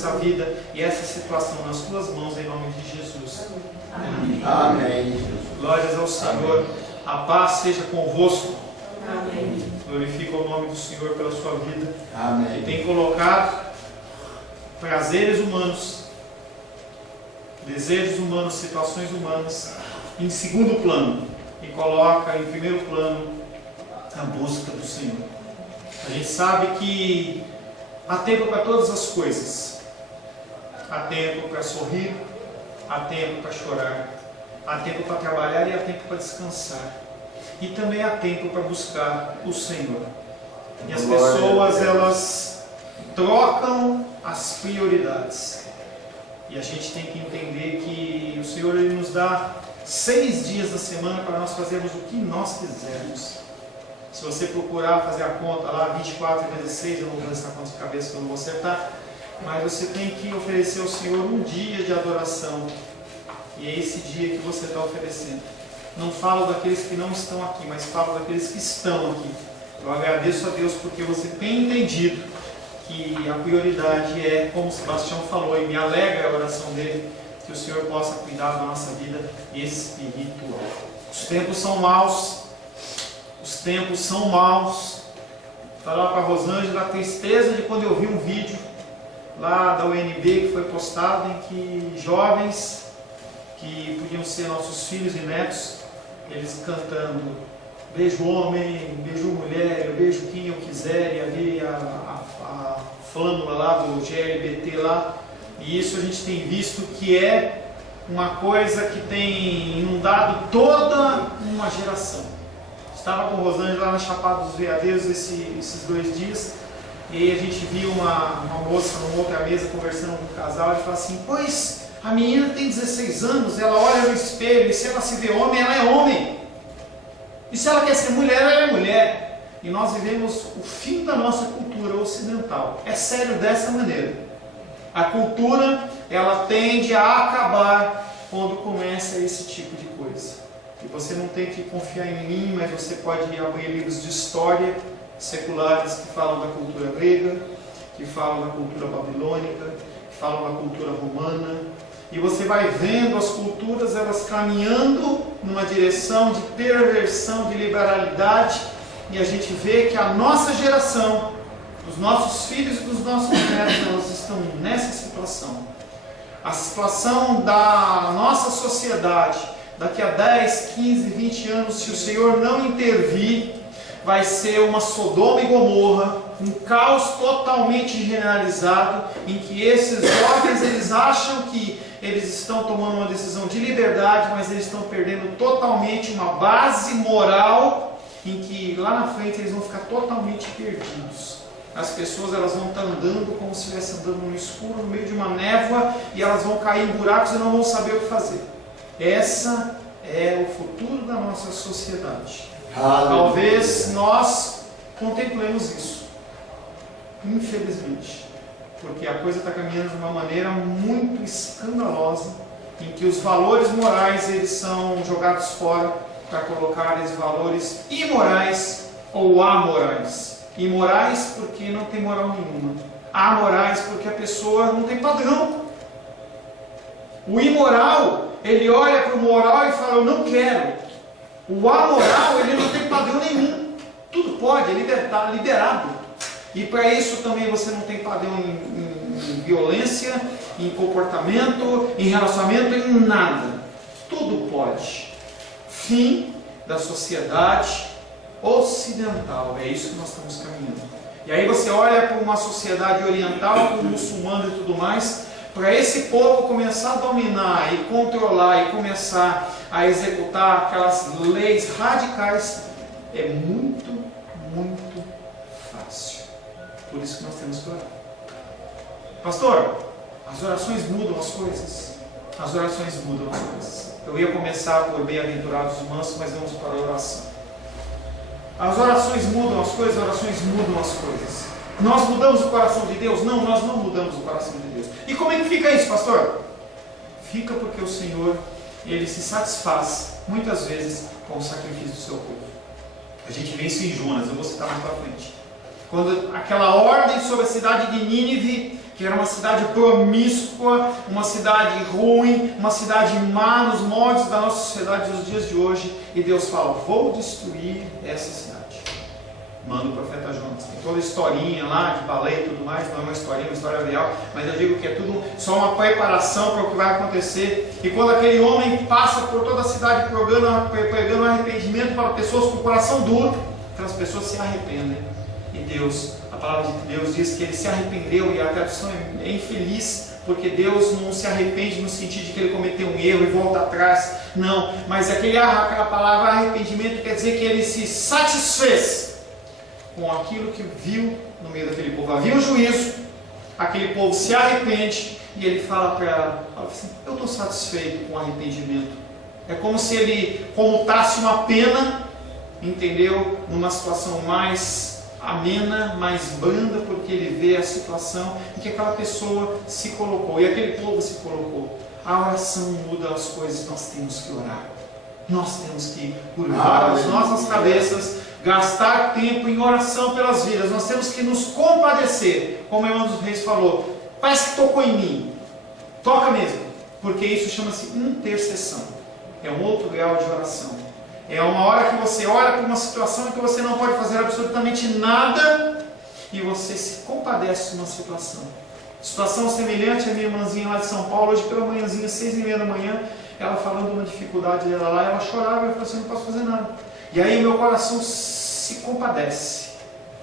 essa vida e essa situação nas tuas mãos, em nome de Jesus. Amém. Amém. Glórias ao Senhor. Amém. A paz seja convosco. Amém. Glorifica o nome do Senhor pela sua vida. Amém. E tem colocado prazeres humanos, desejos humanos, situações humanas em segundo plano e coloca em primeiro plano a busca do Senhor. A gente sabe que há tempo para todas as coisas. Há tempo para sorrir, há tempo para chorar, há tempo para trabalhar e há tempo para descansar. E também há tempo para buscar o Senhor. E as pessoas, elas trocam as prioridades. E a gente tem que entender que o Senhor ele nos dá 6 dias da semana para nós fazermos o que nós quisermos. Se você procurar fazer a conta lá, 24 vezes 6, eu não vou fazer essa conta de cabeça que eu não vou acertar, mas você tem que oferecer ao Senhor um dia de adoração. E é esse dia que você está oferecendo. Não falo daqueles que não estão aqui, mas falo daqueles que estão aqui. Eu agradeço a Deus porque você tem entendido que a prioridade é, como o Sebastião falou, e me alegra a oração dele, que o Senhor possa cuidar da nossa vida espiritual. Os tempos são maus. Os tempos são maus. Falar para a Rosângela a tristeza de quando eu vi um vídeo lá da UNB que foi postado em que jovens que podiam ser nossos filhos e netos, eles cantando beijo homem, beijo mulher, eu beijo quem eu quiser, e ali a flâmula lá do GLBT lá, e isso a gente tem visto que é uma coisa que tem inundado toda uma geração. Estava com o Rosângela lá na Chapada dos Veadeiros esses 2 dias, e aí a gente viu uma moça numa outra mesa conversando com o casal, e falou assim, pois a menina tem 16 anos, ela olha no espelho, e se ela se vê homem, ela é homem. E se ela quer ser mulher, ela é mulher. E nós vivemos o fim da nossa cultura ocidental. É sério dessa maneira. A cultura, ela tende a acabar quando começa esse tipo de coisa. E você não tem que confiar em mim, mas você pode abrir livros de história seculares que falam da cultura grega, que falam da cultura babilônica, que falam da cultura romana. E você vai vendo as culturas, elas caminhando numa direção de perversão, de liberalidade, e a gente vê que a nossa geração, dos nossos filhos e dos nossos netos, elas estão nessa situação. A situação da nossa sociedade, daqui a 10, 15, 20 anos, se o Senhor não intervir, vai ser uma Sodoma e Gomorra, um caos totalmente generalizado, em que esses jovens, eles acham que eles estão tomando uma decisão de liberdade, mas eles estão perdendo totalmente uma base moral, em que lá na frente eles vão ficar totalmente perdidos. As pessoas, elas vão estar andando como se estivessem andando no escuro, no meio de uma névoa, e elas vão cair em buracos e não vão saber o que fazer. Essa é o futuro da nossa sociedade. Talvez nós contemplemos isso, infelizmente, porque a coisa está caminhando de uma maneira muito escandalosa, em que os valores morais eles são jogados fora para colocar esses valores imorais ou amorais. Imorais porque não tem moral nenhuma, amorais porque a pessoa não tem padrão. O imoral, ele olha para o moral e fala, eu não quero. O amoral, ele não tem padrão nenhum. Tudo pode, é liberado. E para isso também você não tem padrão em violência, em comportamento, em relacionamento, em nada. Tudo pode. Fim da sociedade ocidental. É isso que nós estamos caminhando. E aí você olha para uma sociedade oriental, com muçulmano e tudo mais, para esse povo começar a dominar e controlar e começar a executar aquelas leis radicais, é muito, muito fácil. Por isso que nós temos que orar. Pastor, as orações mudam as coisas? As orações mudam as coisas. Eu ia começar por bem-aventurados os mansos, mas vamos para a oração. As orações mudam as coisas, as orações mudam as coisas. Nós mudamos o coração de Deus? Não, nós não mudamos o coração de Deus. E como é que fica isso, pastor? Fica porque o Senhor, Ele se satisfaz, muitas vezes, com o sacrifício do seu povo. A gente vê isso em Jonas, eu vou citar mais para frente. Quando aquela ordem sobre a cidade de Nínive, que era uma cidade promíscua, uma cidade ruim, uma cidade má nos moldes da nossa sociedade dos dias de hoje, e Deus fala: vou destruir essa cidade. Manda o profeta Jonas. Tem toda a historinha lá de baleia e tudo mais, não é uma historinha, uma história real, mas eu digo que é tudo só uma preparação para o que vai acontecer. E quando aquele homem passa por toda a cidade pregando arrependimento para pessoas com o coração duro, aquelas pessoas se arrependem. E Deus, a palavra de Deus diz que ele se arrependeu, e a tradução é infeliz, porque Deus não se arrepende no sentido de que ele cometeu um erro e volta atrás. Não, mas aquela palavra arrependimento quer dizer que ele se satisfez com aquilo que viu no meio daquele povo. Havia um juízo, aquele povo se arrepende e ele fala para ela assim: eu estou satisfeito com o arrependimento. É como se ele comutasse uma pena, entendeu? Numa situação mais amena, mais branda, porque ele vê a situação em que aquela pessoa se colocou e aquele povo se colocou. A oração muda as coisas. Nós temos que orar, nós temos que curvar as nossas cabeças, gastar tempo em oração pelas vidas. Nós temos que nos compadecer, como o irmão dos Reis falou. Parece que tocou em mim, toca mesmo, porque isso chama-se intercessão. É um outro grau de oração. É uma hora que você ora por uma situação em que você não pode fazer absolutamente nada e você se compadece de uma situação. Situação semelhante à minha irmãzinha lá de São Paulo, hoje pela manhãzinha, 6h30 da manhã, ela falando de uma dificuldade dela lá, ela chorava e eu falei assim: não posso fazer nada. E aí meu coração se compadece.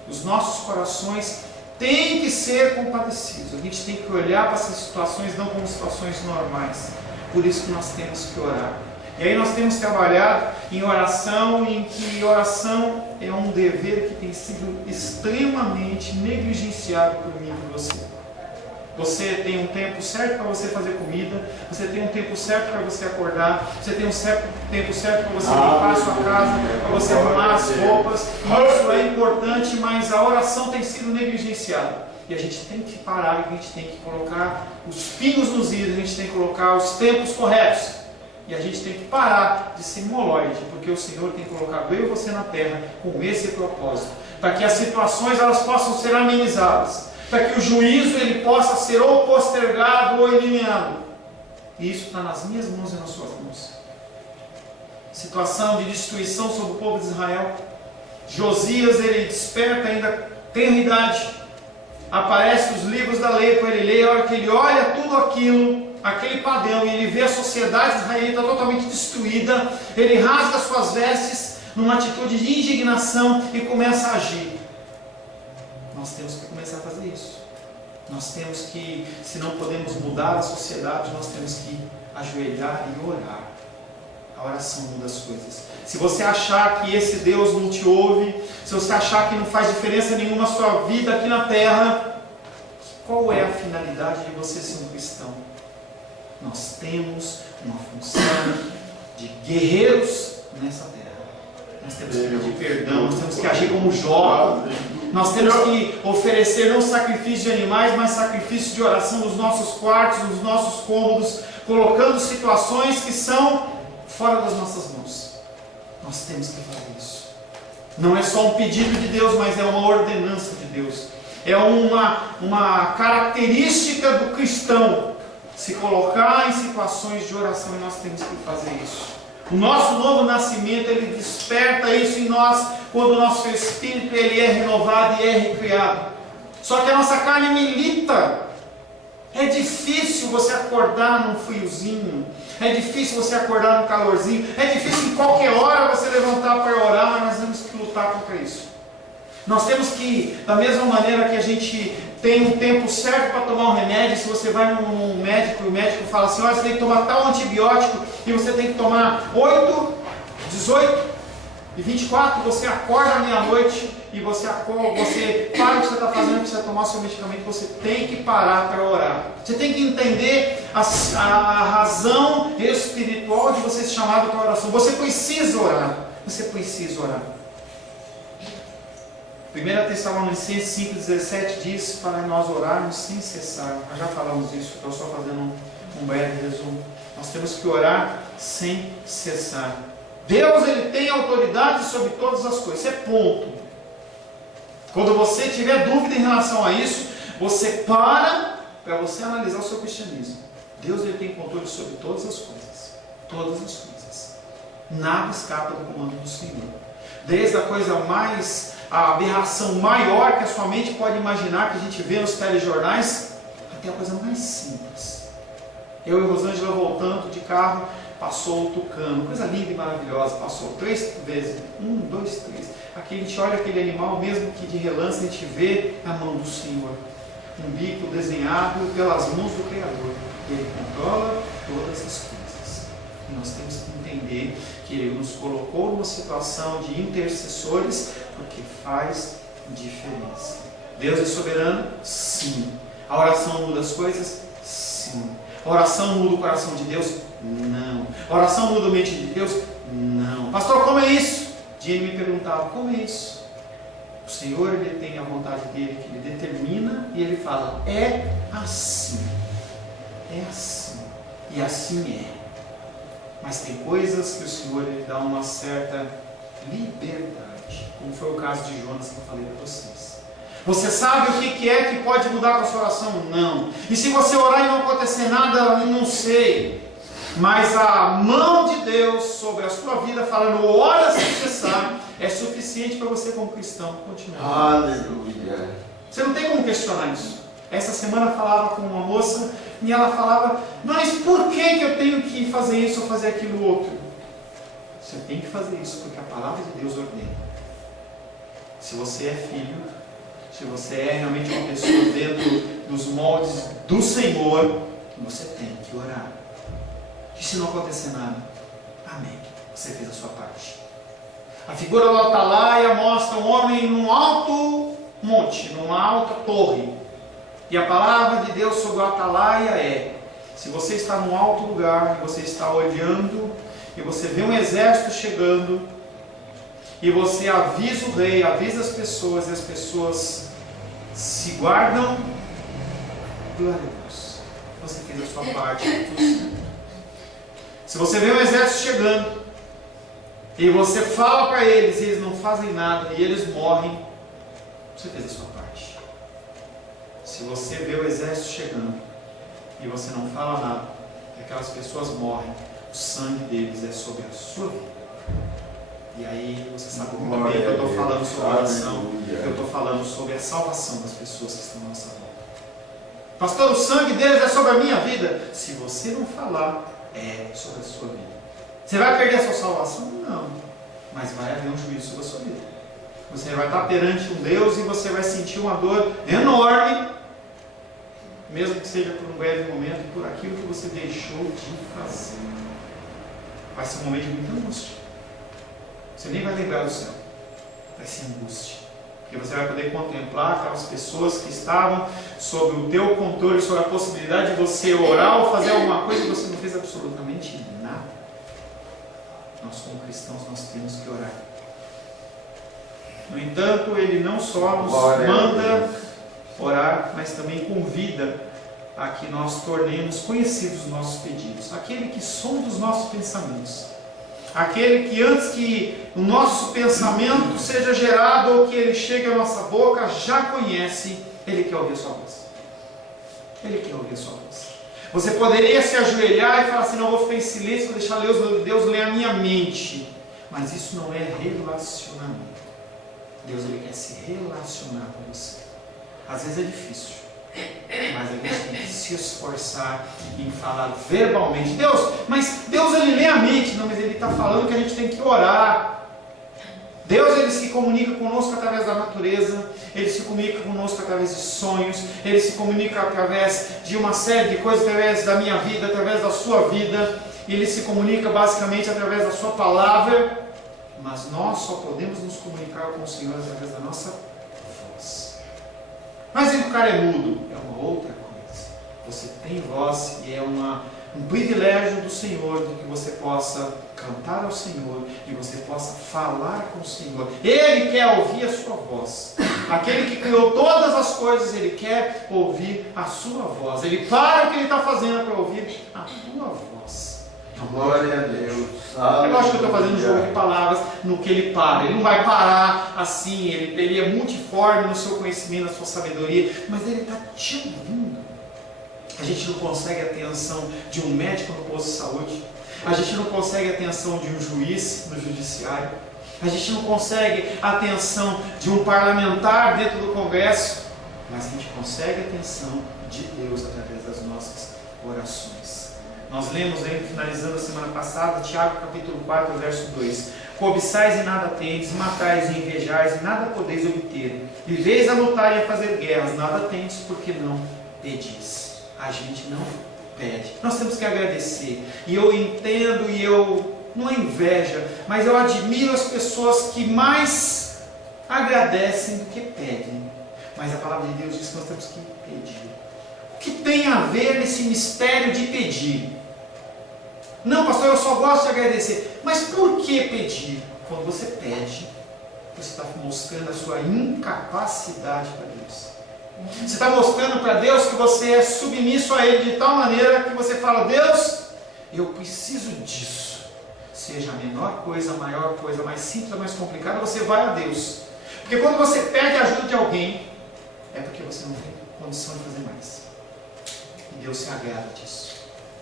Os nossos corações têm que ser compadecidos. A gente tem que olhar para essas situações não como situações normais. Por isso que nós temos que orar. E aí nós temos que trabalhar em oração, em que oração é um dever que tem sido extremamente negligenciado por mim e por você. Você tem um tempo certo para você fazer comida, você tem um tempo certo para você acordar, você tem um tempo certo para você limpar a sua casa, para você arrumar as roupas. Isso é importante, mas a oração tem sido negligenciada. E a gente tem que parar, a gente tem que colocar os pingos nos is, a gente tem que colocar os tempos corretos. E a gente tem que parar de ser moloide, porque o Senhor tem colocado eu e você na terra com esse propósito, para que as situações elas possam ser amenizadas, para que o juízo ele possa ser ou postergado ou eliminado. E isso está nas minhas mãos e nas suas mãos. Situação de destruição sobre o povo de Israel. Josias ele desperta ainda tenridade. Aparece os livros da lei para ele ler. A hora que ele olha tudo aquilo, aquele padrão, e ele vê a sociedade israelita totalmente destruída, ele rasga suas vestes numa atitude de indignação e começa a agir. Nós temos que começar a fazer isso. Nós temos que, se não podemos mudar a sociedade, nós temos que ajoelhar e orar. A oração muda as coisas. Se você achar que esse Deus não te ouve, se você achar que não faz diferença nenhuma a sua vida aqui na terra, qual é a finalidade de você ser um cristão? Nós temos uma função de guerreiros nessa terra. Nós temos que pedir perdão, nós temos que agir como Jó. Nós temos que oferecer não sacrifício de animais, mas sacrifício de oração nos nossos quartos, nos nossos cômodos, colocando situações que são fora das nossas mãos. Nós temos que fazer isso. Não é só um pedido de Deus, mas é uma ordenança de Deus. É uma característica do cristão se colocar em situações de oração, e nós temos que fazer isso. O nosso novo nascimento, ele desperta isso em nós, quando o nosso espírito ele é renovado e é recriado. Só que a nossa carne milita. É difícil você acordar num friozinho, é difícil você acordar num calorzinho, é difícil em qualquer hora você levantar para orar, mas nós temos que lutar contra isso. Nós temos que, da mesma maneira que a gente tem um tempo certo para tomar um remédio, se você vai num médico e o médico fala assim: olha, você tem que tomar tal antibiótico e você tem que tomar 8, 18 e 24, você acorda à meia-noite e você para o que você está fazendo, precisa tomar seu medicamento, você tem que parar para orar. Você tem que entender a razão espiritual de você ser chamado para oração. Você precisa orar. Você precisa orar. 1 Tessalonicenses 5,17 diz para nós orarmos sem cessar. Nós já falamos disso, estou só fazendo um breve resumo. Nós temos que orar sem cessar. Deus ele tem autoridade sobre todas as coisas, isso é ponto. Quando você tiver dúvida em relação a isso, você para você analisar o seu cristianismo. Deus ele tem controle sobre todas as coisas. Todas as coisas. Nada escapa do comando do Senhor. Desde a coisa mais, a aberração maior que a sua mente pode imaginar, que a gente vê nos telejornais, até a coisa mais simples. Eu e Rosângela voltando de carro, passou o tucano, coisa linda e maravilhosa, passou 3 vezes, 1, 2, 3. Aqui a gente olha aquele animal, mesmo que de relance, a gente vê a mão do Senhor. Um bico desenhado pelas mãos do Criador. Ele controla todas as coisas. E nós temos que entender que Ele nos colocou numa situação de intercessores, porque faz diferença. Deus é soberano? Sim. A oração muda as coisas? Sim. A oração muda o coração de Deus? Não. A oração muda a mente de Deus? Não. Pastor, como é isso? Jenny me perguntava, como é isso? O Senhor, Ele tem a vontade dEle, que Ele determina, e Ele fala, é assim. É assim. E assim é. Mas tem coisas que o Senhor Ele dá uma certa liberdade, como foi o caso de Jonas que eu falei para vocês. Você sabe o que é que pode mudar com a sua oração? Não. E se você orar e não acontecer nada, não sei. Mas a mão de Deus sobre a sua vida, falando, ora sem cessar, é suficiente para você como cristão continuar. Aleluia. Você não tem como questionar isso. Essa semana eu falava com uma moça e ela falava, mas por que eu tenho que fazer isso ou fazer aquilo outro? Você tem que fazer isso porque a palavra de Deus ordena. Se você é filho, se você é realmente uma pessoa dentro dos moldes do Senhor, você tem que orar. E se não acontecer nada, amém, você fez a sua parte. A figura do Atalaia mostra um homem num alto monte, numa alta torre. E a palavra de Deus sobre o Atalaia é, se você está num alto lugar, e você está olhando, e você vê um exército chegando, e você avisa o rei, avisa as pessoas, e as pessoas se guardam, glória a Deus, você fez a sua parte, tudo certo. Se você vê um exército chegando, e você fala para eles, e eles não fazem nada, e eles morrem, você fez a sua parte. Se você vê o exército chegando, e você não fala nada, e aquelas pessoas morrem, o sangue deles é sobre a sua vida. E aí você sabe muito bem que eu estou falando sobre a oração, eu estou falando sobre a salvação das pessoas que estão à nossa volta. Pastor, o sangue deles é sobre a minha vida. Se você não falar, é sobre a sua vida. Você vai perder a sua salvação? Não. Mas vai haver um juízo sobre a sua vida. Você vai estar perante um Deus e você vai sentir uma dor enorme, mesmo que seja por um breve momento, por aquilo que você deixou de fazer. Vai ser um momento de muita angústia. Você nem vai lembrar do céu. Vai ser angústia. Porque você vai poder contemplar aquelas pessoas que estavam sob o teu controle, sobre a possibilidade de você orar ou fazer alguma coisa e você não fez absolutamente nada. Nós como cristãos, nós temos que orar. No entanto, Ele não só nos manda orar, mas também convida a que nós tornemos conhecidos os nossos pedidos. Aquele que sonda os nossos pensamentos. Aquele que antes que o nosso pensamento seja gerado ou que ele chegue à nossa boca, já conhece, Ele quer ouvir a sua voz. Ele quer ouvir a sua voz. Você poderia se ajoelhar e falar assim, não, vou ficar em silêncio, vou deixar Deus ler a minha mente. Mas isso não é relacionamento. Deus ele quer se relacionar com você. Às vezes é difícil, mas a gente tem que se esforçar em falar verbalmente. Mas Deus ele lê a mente. Não, mas Ele está falando que a gente tem que orar. Deus ele se comunica conosco através da natureza, Ele se comunica conosco através de sonhos, Ele se comunica através de uma série de coisas, através da minha vida, através da sua vida, Ele se comunica basicamente através da sua palavra, mas nós só podemos nos comunicar com o Senhor através da nossa voz. Mas o cara é mudo, é uma outra coisa. Você tem voz e é um privilégio do Senhor de que você possa cantar ao Senhor, de que você possa falar com o Senhor. Ele quer ouvir a sua voz. Aquele que criou todas as coisas, Ele quer ouvir a sua voz. Ele para o que Ele está fazendo para ouvir a tua voz. Glória a Deus. É lógico Lógico que eu estou fazendo um jogo de palavras no que ele para. Ele não vai parar assim, ele é multiforme no seu conhecimento, na sua sabedoria, mas ele está te ouvindo. A gente não consegue a atenção de um médico no posto de saúde. A gente não consegue a atenção de um juiz no judiciário. A gente não consegue a atenção de um parlamentar dentro do Congresso. Mas a gente consegue a atenção de Deus através das nossas orações. Nós lemos aí, finalizando a semana passada, Tiago capítulo 4, verso 2. Cobiçais e nada tendes, matais e invejais e nada podeis obter. Viveis a lutar e a fazer guerras, nada tendes porque não pedis. A gente não pede. Nós temos que agradecer. E eu entendo não é inveja, mas eu admiro as pessoas que mais agradecem do que pedem. Mas a palavra de Deus diz que nós temos que pedir. O que tem a ver nesse mistério de pedir? Não, pastor, eu só gosto de agradecer. Mas por que pedir? Quando você pede, você está mostrando a sua incapacidade para Deus. Você está mostrando para Deus que você é submisso a Ele de tal maneira que você fala: Deus, eu preciso disso. Seja a menor coisa, a maior coisa, a mais simples, a mais complicada, você vai a Deus. Porque quando você pede a ajuda de alguém, é porque você não tem condição de fazer mais. E Deus se agrada disso.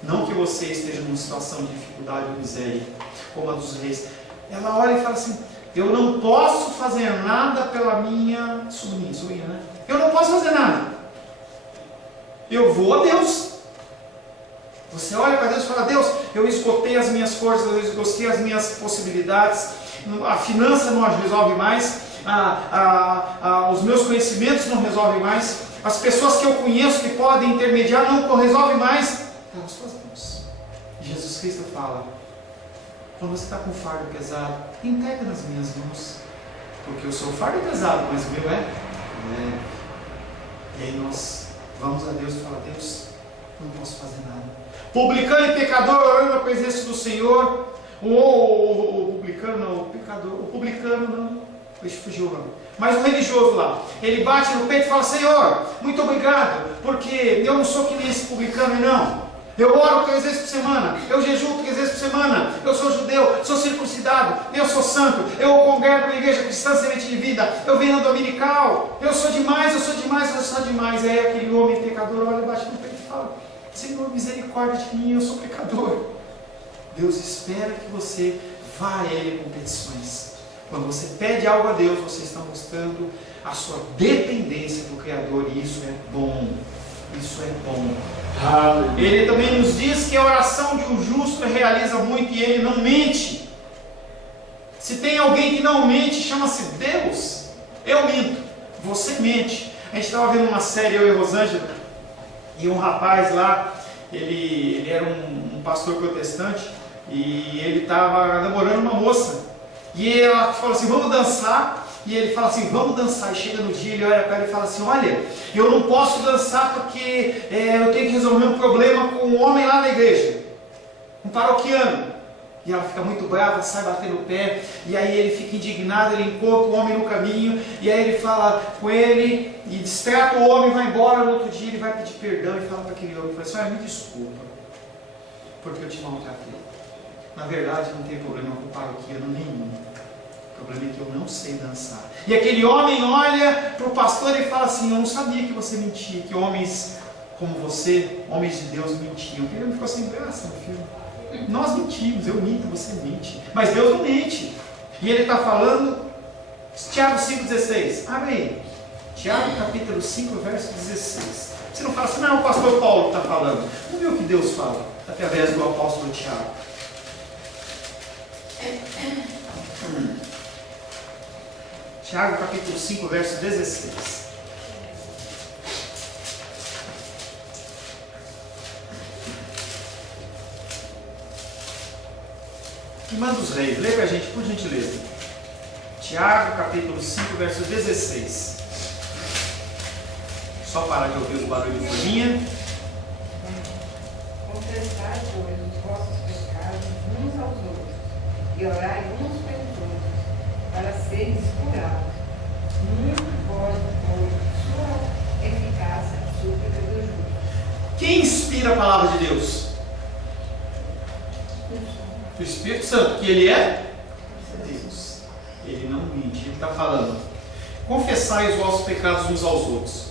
Não que você esteja numa situação de dificuldade ou miséria, como a dos reis. Ela olha e fala assim: eu não posso fazer nada pela minha sobrinha, né? Eu não posso fazer nada. Eu vou a Deus. Você olha para Deus e fala: Deus, eu esgotei as minhas forças, eu esgotei as minhas possibilidades, a finança não resolve mais, os meus conhecimentos não resolvem mais, as pessoas que eu conheço que podem intermediar não resolvem mais. Está nas suas mãos. Jesus Cristo fala: quando você está com o fardo pesado, entrega nas minhas mãos, porque o seu fardo é pesado, mas o meu é leve. E aí nós vamos a Deus e falamos: Deus, não posso fazer nada. Publicano e pecador orando na presença do Senhor. O publicano não, o publicano não, deixa fugiu não. Mas o religioso lá, ele bate no peito e fala: Senhor, muito obrigado, porque eu não sou que nem esse publicano, não. Eu oro 3 vezes por semana, eu jejuo 3 vezes por semana, eu sou judeu, sou circuncidado, eu sou santo, eu congrego na igreja cristã Semente de Vida, eu venho no dominical, eu sou demais, eu sou demais, eu sou demais. Aí aquele homem pecador olha, bate no peito e fala: Senhor, misericórdia de mim, eu sou pecador. Deus espera que você vá a Ele com petições. Quando você pede algo a Deus, você está mostrando a sua dependência do Criador, e isso é bom. Isso é bom. Ele também nos diz que a oração de um justo realiza muito e ele não mente. Se tem alguém que não mente, chama-se Deus. Eu minto, você mente. A gente estava vendo uma série, eu e Rosângela, e um rapaz lá, ele era um pastor protestante, e ele estava namorando uma moça. E ela falou assim: vamos dançar. E ele fala assim: vamos dançar. E chega no dia, ele olha para ela e fala assim: olha, eu não posso dançar porque eu tenho que resolver um problema com um homem lá na igreja, um paroquiano. E ela fica muito brava, sai batendo o pé. E aí ele fica indignado, ele encontra o homem no caminho. E aí ele fala com ele e distrata o homem, vai embora. No outro dia ele vai pedir perdão e fala para aquele homem, fala assim: olha, me desculpa, porque eu te maltratei. Na verdade não tem problema com o paroquiano nenhum. O problema é que eu não sei dançar. E aquele homem olha para o pastor e fala assim: eu não sabia que você mentia, que homens como você, homens de Deus, mentiam. Porque ele ficou sem graça no filme. Nós mentimos, eu minto, você mente. Mas Deus não mente. E ele está falando, Tiago 5,16. Abre aí. Tiago capítulo 5, verso 16. Você não fala assim: não, o pastor Paulo está falando. Vamos ver o que Deus fala através do apóstolo Tiago. Tiago capítulo 5, verso 16. Irmã dos Reis, lê para a gente, por gentileza. Tiago capítulo 5, verso 16. Só parar de ouvir os barulhos de folhinha. Confessai, pois, os vossos pecados uns aos outros, e orai uns pelos outros, para seres curados. Muito pode, por sua eficácia, a súplica do justo. Quem inspira a palavra de Deus? do Espírito Santo, que Ele é Deus. Ele não mente. Ele está falando: confessai os vossos pecados uns aos outros.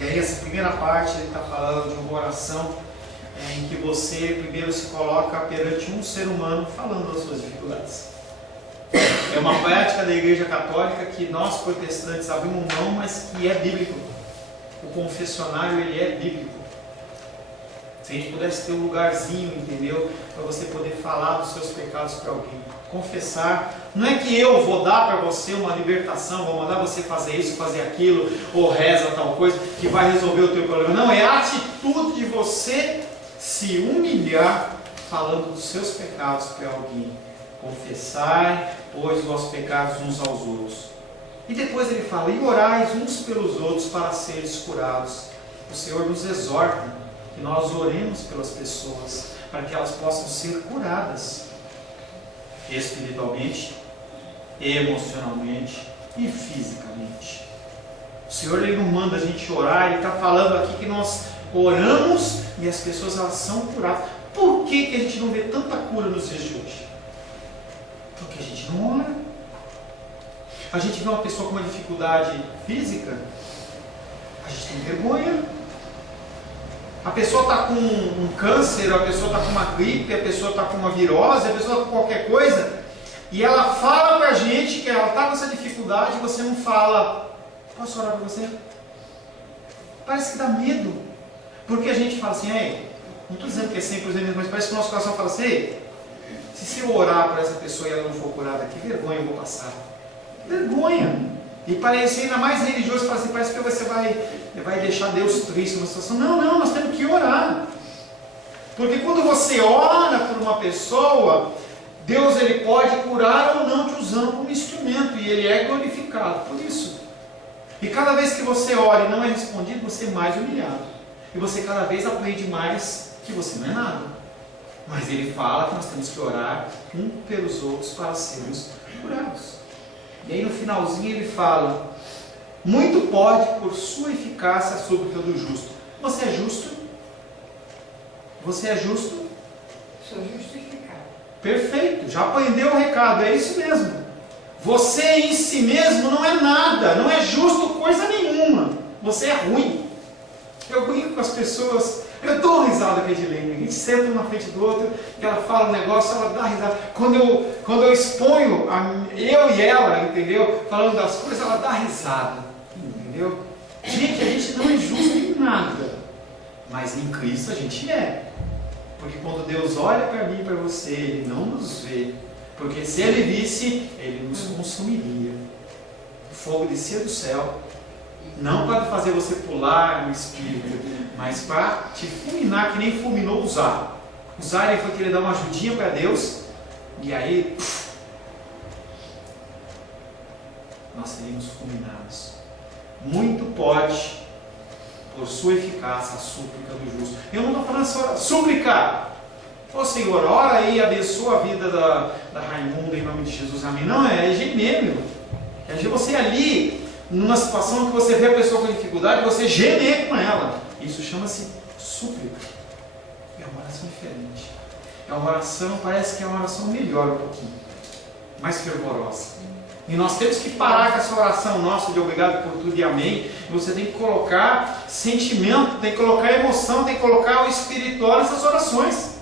E aí essa primeira parte ele está falando de uma oração em que você primeiro se coloca perante um ser humano falando das suas dificuldades. É uma prática da Igreja Católica que nós protestantes abrimos mão, mas que é bíblico. O confessionário ele é bíblico. Se a gente pudesse ter um lugarzinho, entendeu? Para você poder falar dos seus pecados para alguém. Confessar. Não é que eu vou dar para você uma libertação, vou mandar você fazer isso, fazer aquilo, ou reza tal coisa, que vai resolver o teu problema. Não, é a atitude de você se humilhar falando dos seus pecados para alguém. Confessai, pois, os vossos pecados uns aos outros. E depois ele fala: e orais uns pelos outros para seres curados. O Senhor nos exorta que nós oremos pelas pessoas, para que elas possam ser curadas, espiritualmente, emocionalmente e fisicamente. O Senhor ele não manda a gente orar, Ele está falando aqui que nós oramos e as pessoas elas são curadas. Por que a gente não vê tanta cura nos dias de hoje? Porque a gente não ora. A gente vê uma pessoa com uma dificuldade física, a gente tem vergonha. A pessoa está com um câncer, a pessoa está com uma gripe, a pessoa está com uma virose, a pessoa está com qualquer coisa, e ela fala para a gente que ela está com essa dificuldade, e você não fala: posso orar para você? Parece que dá medo, porque a gente fala assim: ei, não estou dizendo que é 100%, mas parece que o nosso coração fala assim: ei, se eu orar para essa pessoa e ela não for curada, que vergonha eu vou passar. Vergonha. E parece ainda mais religioso, fala assim, parece que você vai deixar Deus triste numa situação. Não, nós temos que orar. Porque quando você ora por uma pessoa, Deus ele pode curar ou não te usando como instrumento, e Ele é glorificado por isso. E cada vez que você ora e não é respondido, você é mais humilhado. E você cada vez aprende mais que você não é nada. Mas Ele fala que nós temos que orar um pelos outros para sermos curados. E aí no finalzinho ele fala: muito pode por sua eficácia a súplica do justo. Você é justo? Você é justo? Sou justificado. Perfeito, já aprendeu o recado, é isso mesmo. Você em si mesmo não é nada, não é justo coisa nenhuma. Você é ruim. Eu brinco com as pessoas, eu dou risada com a Edilene, a gente senta um na frente do outro, e ela fala um negócio, ela dá risada. Quando eu exponho eu e ela, entendeu? Falando das coisas, ela dá risada, entendeu? Gente, a gente não é justo em nada, mas em Cristo a gente é. Porque quando Deus olha para mim e para você, Ele não nos vê. Porque se Ele visse, Ele nos consumiria. O fogo descia do céu, não para fazer você pular no espírito, mas para te fulminar, que nem fulminou Uzá. Uzá ele foi querer dar uma ajudinha para Deus, e aí nós seríamos fulminados. Muito pode, por sua eficácia, a súplica do justo. Eu não estou falando só súplica. Ô Senhor, ora aí e abençoa a vida da Raimunda em nome de Jesus, amém. Não, é gemer, meu. É você ali, numa situação que você vê a pessoa com dificuldade, você gemer com ela. Isso chama-se súplica. É uma oração diferente. É uma oração, parece que é uma oração melhor um pouquinho, mais fervorosa. E nós temos que parar com essa oração nossa de obrigado por tudo e amém. E você tem que colocar sentimento, tem que colocar emoção, tem que colocar o espiritual nessas orações.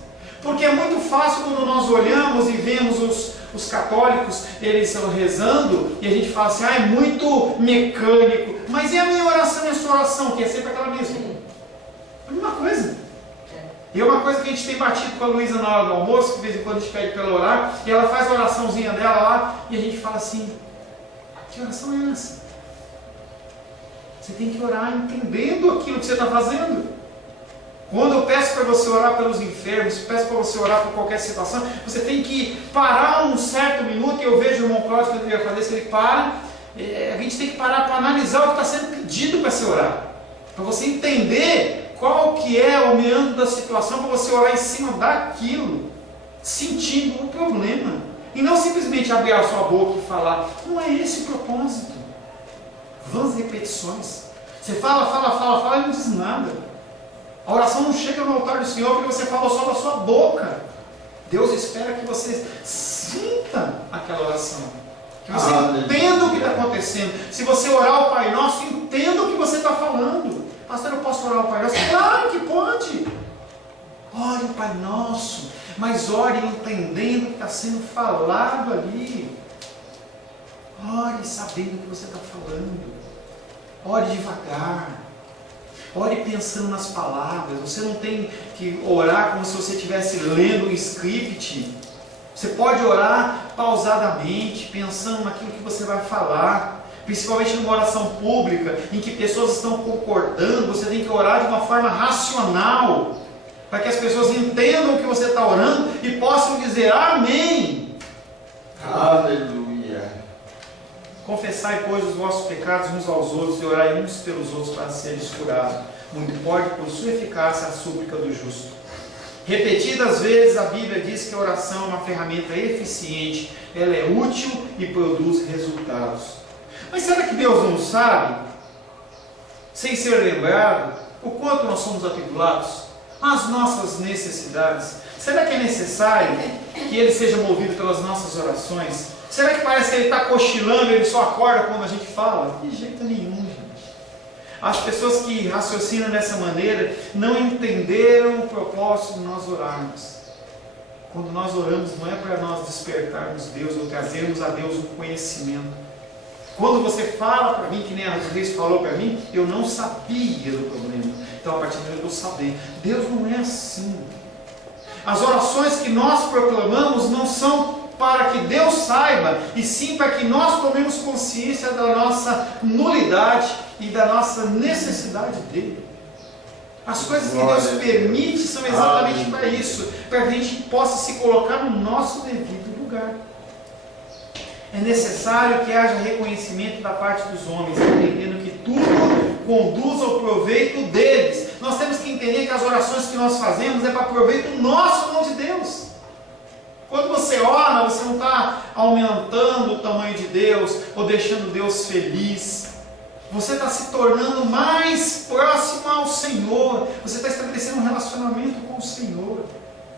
Porque é muito fácil quando nós olhamos e vemos os católicos, eles rezando, e a gente fala assim, é muito mecânico. Mas e a minha oração e a sua oração, que é sempre aquela mesma? É a mesma coisa. E é uma coisa que a gente tem batido com a Luísa na hora do almoço, que de vez em quando a gente pede para ela orar, e ela faz a oraçãozinha dela lá, e a gente fala assim, que oração é essa? Você tem que orar entendendo aquilo que você está fazendo. Quando eu peço para você orar pelos enfermos, peço para você orar por qualquer situação, você tem que parar um certo minuto, e eu vejo o irmão Cláudio que eu devia fazer, se ele para, a gente tem que parar para analisar o que está sendo pedido para você orar, para você entender qual que é o meandro da situação, para você orar em cima daquilo, sentindo o problema, e não simplesmente abrir a sua boca e falar. Não é esse o propósito. Vãs repetições. Você fala e não diz nada. A oração não chega no altar do Senhor porque você fala só da sua boca. Deus espera que você sinta aquela oração. Que você entenda o que está acontecendo. Se você orar o Pai Nosso, entenda o que você está falando. Pastor, eu posso orar o Pai Nosso? Claro que pode. Ore o Pai Nosso, mas ore entendendo o que está sendo falado ali. Ore sabendo o que você está falando. Ore devagar. Ore pensando nas palavras. Você não tem que orar como se você estivesse lendo um script. Você pode orar pausadamente, pensando naquilo que você vai falar. Principalmente numa oração pública, em que pessoas estão concordando. Você tem que orar de uma forma racional, para que as pessoas entendam o que você está orando e possam dizer amém. Aleluia. Confessai, pois, os vossos pecados uns aos outros e orai uns pelos outros para seres curados. Muito pode, por sua eficácia, a súplica do justo. Repetidas vezes a Bíblia diz que a oração é uma ferramenta eficiente, ela é útil e produz resultados. Mas será que Deus não sabe, sem ser lembrado, o quanto nós somos atribulados? As nossas necessidades. Será que é necessário que Ele seja movido pelas nossas orações? Será que parece que Ele está cochilando e Ele só acorda quando a gente fala? De jeito nenhum, gente. As pessoas que raciocinam dessa maneira não entenderam o propósito de nós orarmos. Quando nós oramos, não é para nós despertarmos Deus ou trazermos a Deus um conhecimento. Quando você fala para mim, que nem a vez falou para mim, eu não sabia do problema. Então, a partir de agora eu estou sabendo. Deus não é assim. As orações que nós proclamamos não são para que Deus saiba, e sim para que nós tomemos consciência da nossa nulidade e da nossa necessidade dele. As coisas que Deus permite são exatamente para isso, para que a gente possa se colocar no nosso devido lugar. É necessário que haja reconhecimento da parte dos homens, entendendo que tudo conduz ao proveito deles. Nós temos que entender que as orações que nós fazemos é para proveito nosso, não de Deus. Quando você ora, você não está aumentando o tamanho de Deus ou deixando Deus feliz. Você está se tornando mais próximo ao Senhor. Você está estabelecendo um relacionamento com o Senhor.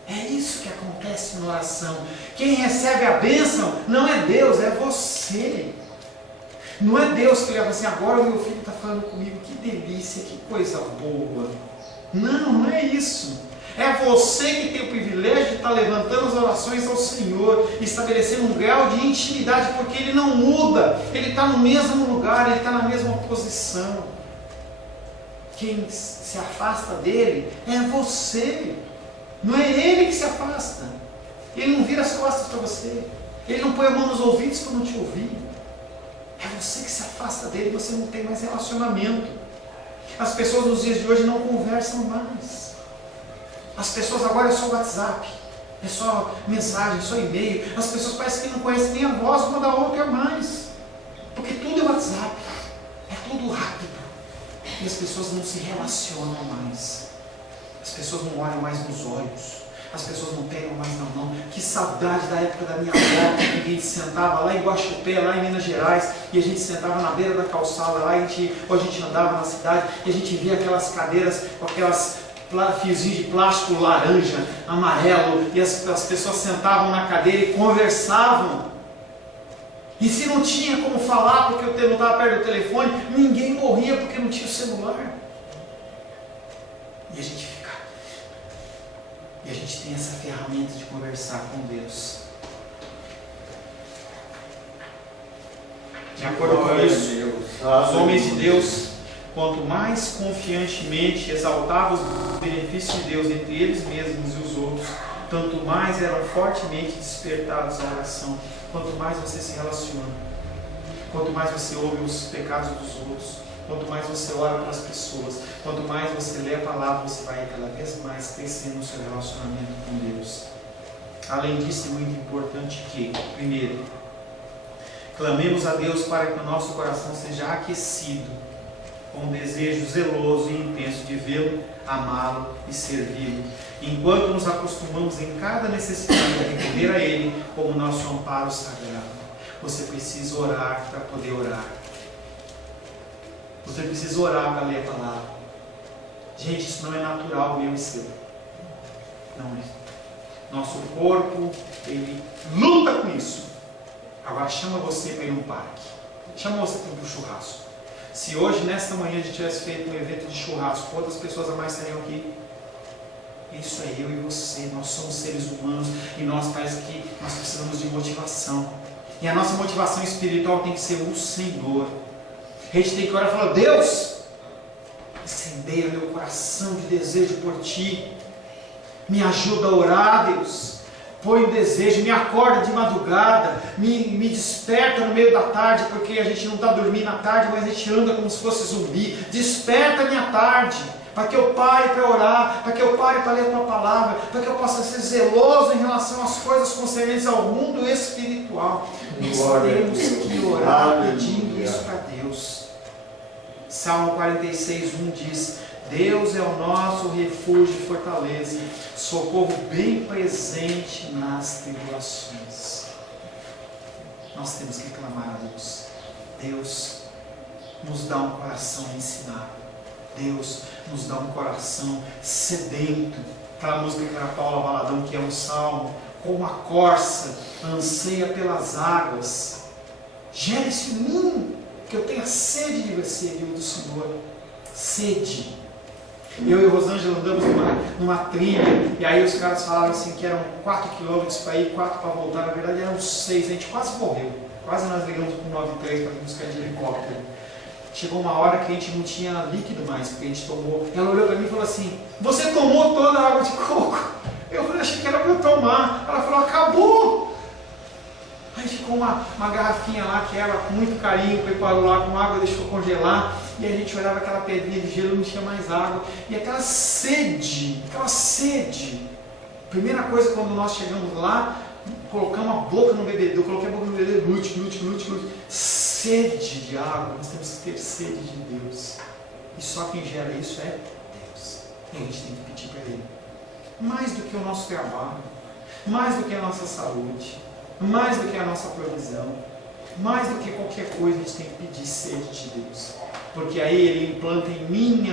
É isso que acontece na oração. Quem recebe a bênção não é Deus, é você. Não é Deus que leva assim, agora o meu filho está falando comigo, que delícia, que coisa boa. Não, não é isso. É você que tem o privilégio de estar levantando as orações ao Senhor, estabelecendo um grau de intimidade, porque Ele não muda, Ele está no mesmo lugar, Ele está na mesma posição. Quem se afasta dEle é você. Não é Ele que se afasta. Ele não vira as costas para você. Ele não põe a mão nos ouvidos para não te ouvir. É você que se afasta dele e você não tem mais relacionamento. As pessoas nos dias de hoje não conversam mais. As pessoas agora é só WhatsApp, é só mensagem, é só e-mail. As pessoas parecem que não conhecem nem a voz uma da outra mais. Porque tudo é WhatsApp. É tudo rápido. E as pessoas não se relacionam mais. As pessoas não olham mais nos olhos. As pessoas não pegam mais na mão. Que saudade da época da minha avó, que a gente sentava lá em Guaxupé, lá em Minas Gerais, e a gente sentava na beira da calçada lá, ou a gente andava na cidade, e a gente via aquelas cadeiras com aquelas fiozinhos de plástico laranja, amarelo, e as pessoas sentavam na cadeira e conversavam. E se não tinha como falar porque o não estava perto do telefone, ninguém morria porque não tinha o celular. E a gente fica. E a gente tem essa ferramenta de conversar com Deus. De acordo com isso, os homens de Deus, quanto mais confiantemente exaltavam os benefícios de Deus entre eles mesmos e os outros, tanto mais eram fortemente despertados à oração. Quanto mais você se relaciona, quanto mais você ouve os pecados dos outros, quanto mais você ora para as pessoas, quanto mais você lê a palavra, você vai cada vez mais crescendo no seu relacionamento com Deus. Além disso, é muito importante que, primeiro, clamemos a Deus para que o nosso coração seja aquecido com um desejo zeloso e intenso de vê-lo, amá-lo e servi-lo, enquanto nos acostumamos em cada necessidade a recorrer a Ele como nosso amparo sagrado. Você precisa orar para poder orar. Você precisa orar para ler a palavra. Gente, isso não é natural meu e seu. Não é. Nosso corpo, ele luta com isso. Agora chama você para ir num parque. Chama você para ir para um churrasco. Se hoje, nesta manhã, a gente tivesse feito um evento de churrasco, quantas pessoas a mais estariam aqui? Isso é eu e você. Nós somos seres humanos e nós parece que nós precisamos de motivação. E a nossa motivação espiritual tem que ser o Senhor. A gente tem que orar e falar: Deus, incendeia meu coração de desejo por Ti. Me ajuda a orar, Deus. Põe um desejo, me acorda de madrugada, me desperta no meio da tarde, porque a gente não está dormindo à tarde, mas a gente anda como se fosse zumbi. Desperta a minha tarde, para que eu pare para orar, para que eu pare para ler a Tua palavra, para que eu possa ser zeloso em relação às coisas concernentes ao mundo espiritual. Nós temos que orar pedindo isso para Deus. Salmo 46:1 diz: Deus é o nosso refúgio e fortaleza, socorro bem presente nas tribulações. Nós temos que clamar a Deus. Deus nos dá um coração ensinado. Deus nos dá um coração sedento. Aquela música que era Paula Valadão, que é um salmo, como a corça anseia pelas águas. Gere-se em mim, que eu tenha sede de você, viu, do Senhor. Sede. Eu e Rosângela andamos numa trilha, e aí os caras falaram assim que eram 4 quilômetros para ir, 4 para voltar. Na verdade eram 6, a gente quase morreu. Quase nós ligamos com 93 para buscar de helicóptero. Chegou uma hora que a gente não tinha líquido mais, porque a gente tomou. Ela olhou para mim e falou assim: você tomou toda a água de coco? Eu falei: achei que era para eu tomar. Ela falou: acabou! Aí ficou uma garrafinha lá que ela, com muito carinho, preparou lá com água, deixou congelar. E a gente olhava aquela pedrinha de gelo, não tinha mais água. E aquela sede. Primeira coisa, quando nós chegamos lá, colocamos a boca no bebedouro, coloquei a boca no bebedouro, glute. Sede de água. Nós temos que ter sede de Deus. E só quem gera isso é Deus. E a gente tem que pedir para Ele. Mais do que o nosso trabalho, mais do que a nossa saúde, mais do que a nossa provisão, mais do que qualquer coisa, a gente tem que pedir sede de Deus. Porque aí Ele implanta em mim,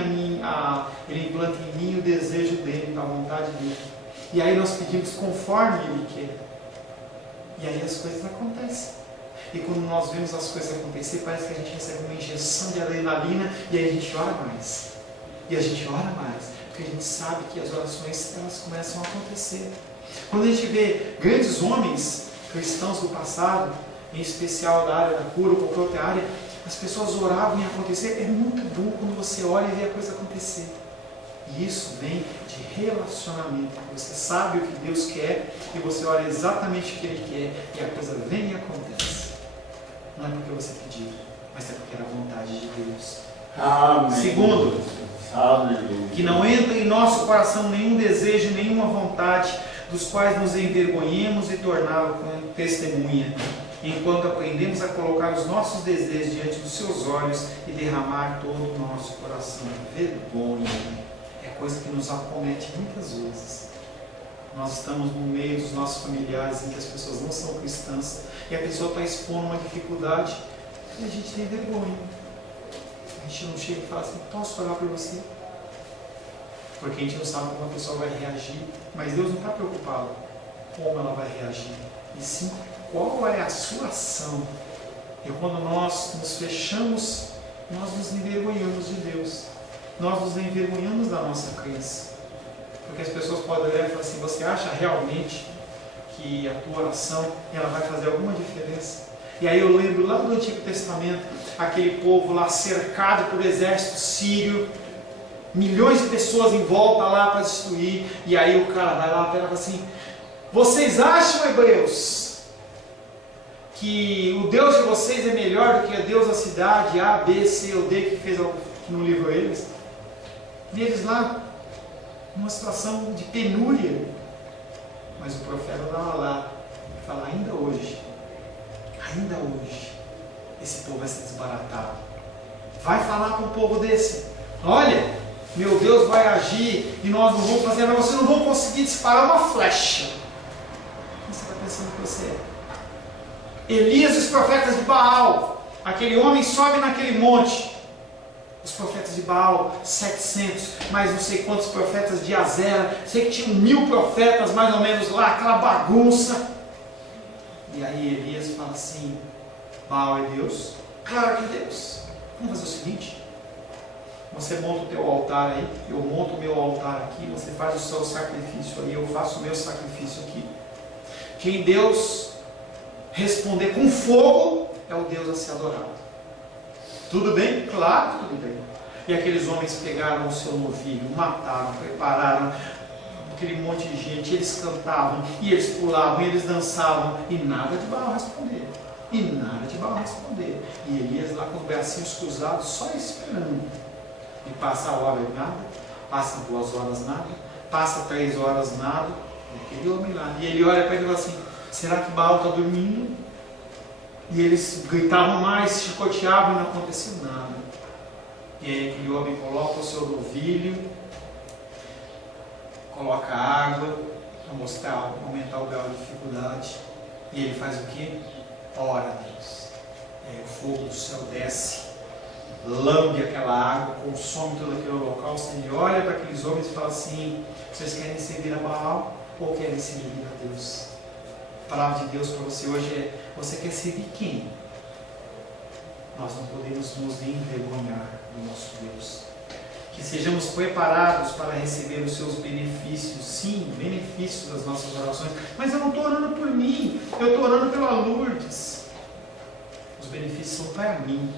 o desejo dEle, a vontade dEle. E aí nós pedimos conforme Ele quer. E aí as coisas acontecem. E quando nós vemos as coisas acontecer, parece que a gente recebe uma injeção de adrenalina, e aí a gente ora mais. Porque a gente sabe que as orações, elas começam a acontecer. Quando a gente vê grandes homens cristãos do passado, em especial da área da cura ou qualquer outra área, as pessoas oravam e acontecer. É muito bom quando você olha e vê a coisa acontecer. E isso vem de relacionamento. Você sabe o que Deus quer e você olha exatamente o que Ele quer e a coisa vem e acontece. Não é porque você pediu, mas é porque era a vontade de Deus. Amém. Segundo, que não entre em nosso coração nenhum desejo, nenhuma vontade, dos quais nos envergonhemos e torná-lo com testemunha, enquanto aprendemos a colocar os nossos desejos diante dos seus olhos e derramar todo o nosso coração. Vergonha é coisa que nos acomete muitas vezes. Nós estamos no meio dos nossos familiares em que as pessoas não são cristãs e a pessoa está expondo uma dificuldade e a gente tem vergonha. A gente não chega e fala assim: posso orar por você? Porque a gente não sabe como a pessoa vai reagir, mas Deus não está preocupado como ela vai reagir, e sim qual é a sua ação. E quando nós nos fechamos, nós nos envergonhamos de Deus, nós nos envergonhamos da nossa crença, porque as pessoas podem olhar e falar assim: você acha realmente que a tua oração ela vai fazer alguma diferença? E aí eu lembro lá do Antigo Testamento, aquele povo lá cercado por exército sírio, milhões de pessoas em volta lá para destruir, e aí o cara vai lá e fala assim: vocês acham, hebreus, que o Deus de vocês é melhor do que o Deus da cidade A, B, C ou D que não livrou eles? E eles lá, numa situação de penúria, mas o profeta estava lá e fala: ainda hoje, esse povo vai ser desbaratado. Vai falar com um povo desse: olha, meu Deus vai agir e nós não vamos fazer nada, vocês não vão conseguir disparar uma flecha. Você está pensando que você é Elias e os profetas de Baal. Aquele homem sobe naquele monte Os profetas de Baal, 700, mais não sei quantos profetas de Azera. Sei que tinham 1000 profetas mais ou menos lá, aquela bagunça. E aí Elias fala assim: Baal é Deus? Claro que é Deus. Vamos fazer o seguinte: você monta o teu altar aí, eu monto o meu altar aqui, você faz o seu sacrifício aí, eu faço o meu sacrifício aqui. Quem Deus responder com fogo é o Deus a ser adorado. Tudo bem? Claro, tudo bem. E aqueles homens pegaram o seu novilho, mataram, prepararam aquele monte de gente, eles cantavam, e eles pulavam, e eles dançavam, e nada de Baal responder. E nada de Baal responder. E Elias lá com os bracinhos cruzados, só esperando. E passa a hora nada, passa 2 horas nada, passa 3 horas nada, e aquele homem lá. E ele olha para ele e fala assim: será que Baal está dormindo? E eles gritavam mais, chicoteavam e não acontecia nada. E aí aquele homem coloca o seu novilho, coloca água para aumentar o grau de dificuldade. E ele faz o quê? Ora a Deus. E aí o fogo do céu desce, lambe aquela água, consome todo aquele holocausto. Ele olha para aqueles homens e fala assim: vocês querem servir a Baal ou querem servir a Deus? A palavra de Deus para você hoje é: você quer servir quem? Nós não podemos nos envergonhar do nosso Deus. Que sejamos preparados para receber os seus benefícios. Sim, benefícios das nossas orações. Mas eu não estou orando por mim, eu estou orando pela Lourdes. Os benefícios são para mim,